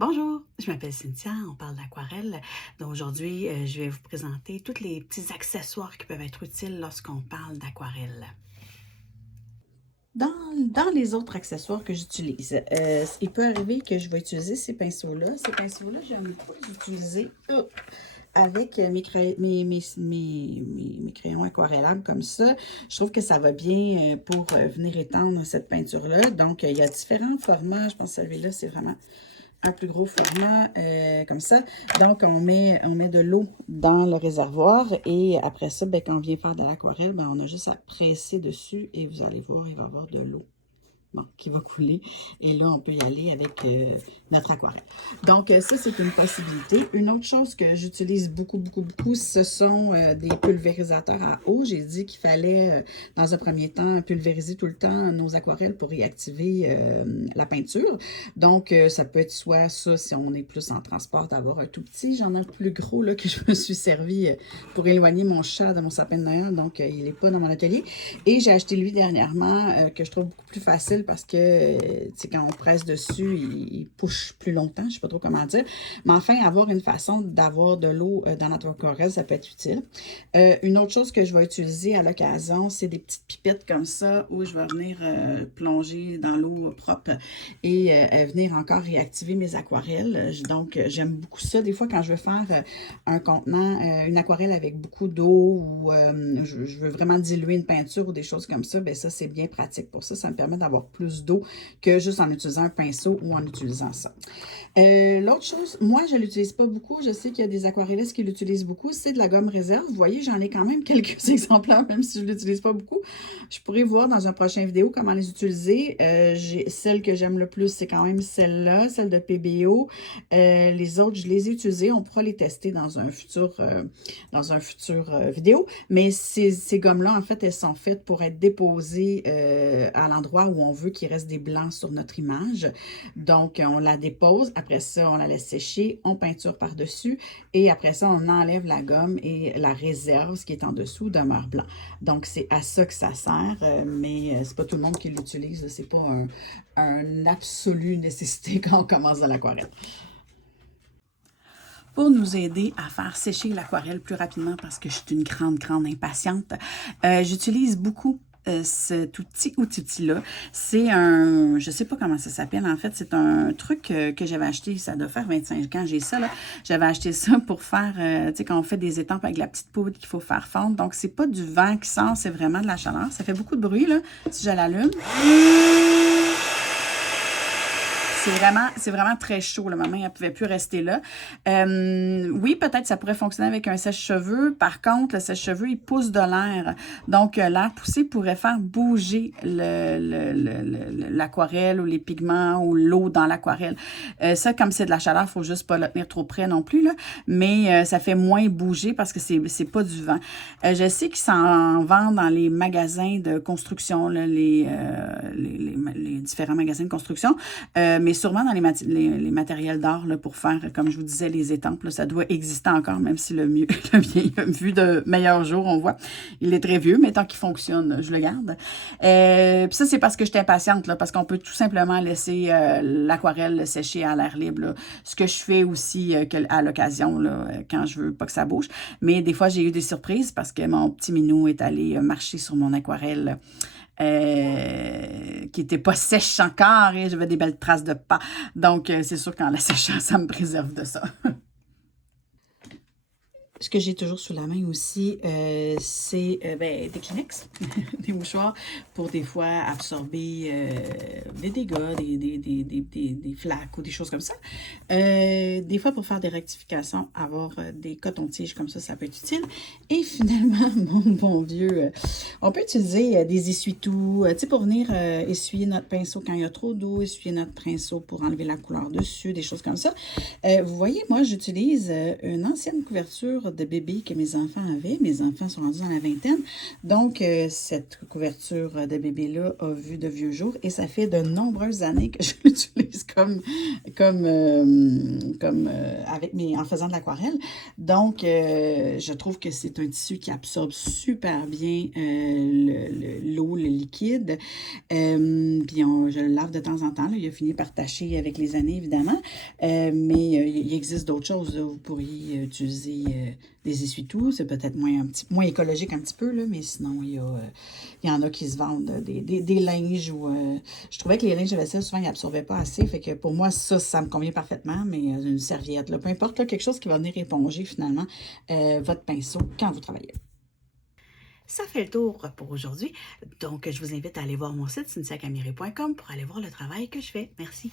Bonjour, je m'appelle Cynthia, on parle d'aquarelle. Donc aujourd'hui, je vais vous présenter tous les petits accessoires qui peuvent être utiles lorsqu'on parle d'aquarelle. Dans les autres accessoires que j'utilise, il peut arriver que je vais utiliser ces pinceaux-là. Ces pinceaux-là, j'aime beaucoup les utiliser avec mes crayons aquarellables comme ça. Je trouve que ça va bien pour venir étendre cette peinture-là. Donc, il y a différents formats. Je pense que celui-là, c'est vraiment un plus gros format comme ça. Donc, on met de l'eau dans le réservoir et après ça, ben, quand on vient faire de l'aquarelle, ben, on a juste à presser dessus et vous allez voir, il va y avoir de l'eau. Bon, qui va couler. Et là, on peut y aller avec notre aquarelle. Donc, ça, c'est une possibilité. Une autre chose que j'utilise beaucoup, ce sont des pulvérisateurs à eau. J'ai dit qu'il fallait, dans un premier temps, pulvériser tout le temps nos aquarelles pour réactiver la peinture. Donc, ça peut être soit ça, si on est plus en transport, d'avoir un tout petit. J'en ai un plus gros là, que je me suis servi pour éloigner mon chat de mon sapin de Noël. Donc, il n'est pas dans mon atelier. Et j'ai acheté lui dernièrement, que je trouve beaucoup plus facile parce que, tu sais, quand on presse dessus, il push plus longtemps. Je ne sais pas trop comment dire. Mais enfin, avoir une façon d'avoir de l'eau dans notre aquarelle, ça peut être utile. Une autre chose que je vais utiliser à l'occasion, c'est des petites pipettes comme ça où je vais venir plonger dans l'eau propre et venir encore réactiver mes aquarelles. Donc, j'aime beaucoup ça. Des fois, quand je veux faire un contenant, une aquarelle avec beaucoup d'eau ou je veux vraiment diluer une peinture ou des choses comme ça, bien ça, c'est bien pratique pour ça. Ça me permet d'avoir plus d'eau que juste en utilisant un pinceau ou en utilisant ça. L'autre chose, moi, je ne l'utilise pas beaucoup. Je sais qu'il y a des aquarellistes qui l'utilisent beaucoup. C'est de la gomme réserve. Vous voyez, j'en ai quand même quelques exemplaires, même si je ne l'utilise pas beaucoup. Je pourrais voir dans une prochaine vidéo comment les utiliser. Celle que j'aime le plus, c'est quand même celle-là, celle de PBO. Les autres, je les ai utilisées. On pourra les tester dans un futur vidéo. Mais ces gommes-là, en fait, elles sont faites pour être déposées à l'endroit où on veut qu'il reste des blancs sur notre image. Donc, on la dépose. Après ça, on la laisse sécher. On peinture par-dessus. Et après ça, on enlève la gomme et la réserve, ce qui est en dessous, demeure blanc. Donc, c'est à ça que ça sert. Mais c'est pas tout le monde qui l'utilise. C'est pas un absolu nécessité quand on commence dans l'aquarelle. Pour nous aider à faire sécher l'aquarelle plus rapidement parce que je suis une grande impatiente, j'utilise beaucoup cet outil-là. C'est un, je sais pas comment ça s'appelle, en fait, c'est un truc que j'avais acheté, ça doit faire 25 ans, j'ai ça, là. J'avais acheté ça pour faire, tu sais, quand on fait des étampes avec la petite poudre qu'il faut faire fondre. Donc, c'est pas du vent qui sort, c'est vraiment de la chaleur. Ça fait beaucoup de bruit, là, si je l'allume. C'est vraiment très chaud. Ma main, elle ne pouvait plus rester là. Oui, peut-être ça pourrait fonctionner avec un sèche-cheveux. Par contre, le sèche-cheveux, il pousse de l'air. Donc, l'air poussé pourrait faire bouger l'aquarelle ou les pigments ou l'eau dans l'aquarelle. Ça, comme c'est de la chaleur, il ne faut juste pas le tenir trop près non plus, là. Mais ça fait moins bouger parce que c'est pas du vent. Je sais qu'ils s'en vendent dans les magasins de construction, là, les différents magasins de construction. Mais sûrement dans les matériels d'art pour faire, comme je vous disais, les étampes, là, ça doit exister encore, même si le vieil vu de meilleurs jours, on voit, il est très vieux, mais tant qu'il fonctionne, je le garde. Puis ça, c'est parce que j'étais impatiente, là, parce qu'on peut tout simplement laisser l'aquarelle sécher à l'air libre, là. Ce que je fais aussi à l'occasion, quand je veux pas que ça bouge. Mais des fois, j'ai eu des surprises parce que mon petit minou est allé marcher sur mon aquarelle qui n'était pas sèche encore et j'avais des belles traces de pas. Donc, c'est sûr qu'en la séchant, ça me préserve de ça. Ce que j'ai toujours sous la main aussi, c'est des Kleenex, des mouchoirs, pour des fois absorber des dégâts, des flaques ou des choses comme ça. Des fois, pour faire des rectifications, avoir des cotons-tiges comme ça peut être utile. Et finalement, mon bon Dieu, on peut utiliser des essuie-tout, tu sais, pour venir essuyer notre pinceau quand il y a trop d'eau, essuyer notre pinceau pour enlever la couleur dessus, des choses comme ça. Vous voyez, moi, j'utilise une ancienne couverture couverture de bébé que mes enfants avaient. Mes enfants sont rendus dans la vingtaine. Donc, cette couverture de bébé-là a vu de vieux jours et ça fait de nombreuses années que je l'utilise en faisant de l'aquarelle. Donc, je trouve que c'est un tissu qui absorbe super bien l'eau, le liquide. Puis je le lave de temps en temps. Là. Il a fini par tacher avec les années, évidemment. Mais il existe d'autres choses. Là. Vous pourriez utiliser des essuie-tout. C'est peut-être moins écologique un petit peu, là, mais sinon, il y en a qui se vendent des linges. Je trouvais que les linges de vaisselle, souvent, ils n'absorbaient pas assez. Fait que pour moi, ça me convient parfaitement. Mais une serviette, là, peu importe, là, quelque chose qui va venir éponger finalement votre pinceau quand vous travaillez. Ça fait le tour pour aujourd'hui. Donc, je vous invite à aller voir mon site cynthiacamiri.com pour aller voir le travail que je fais. Merci.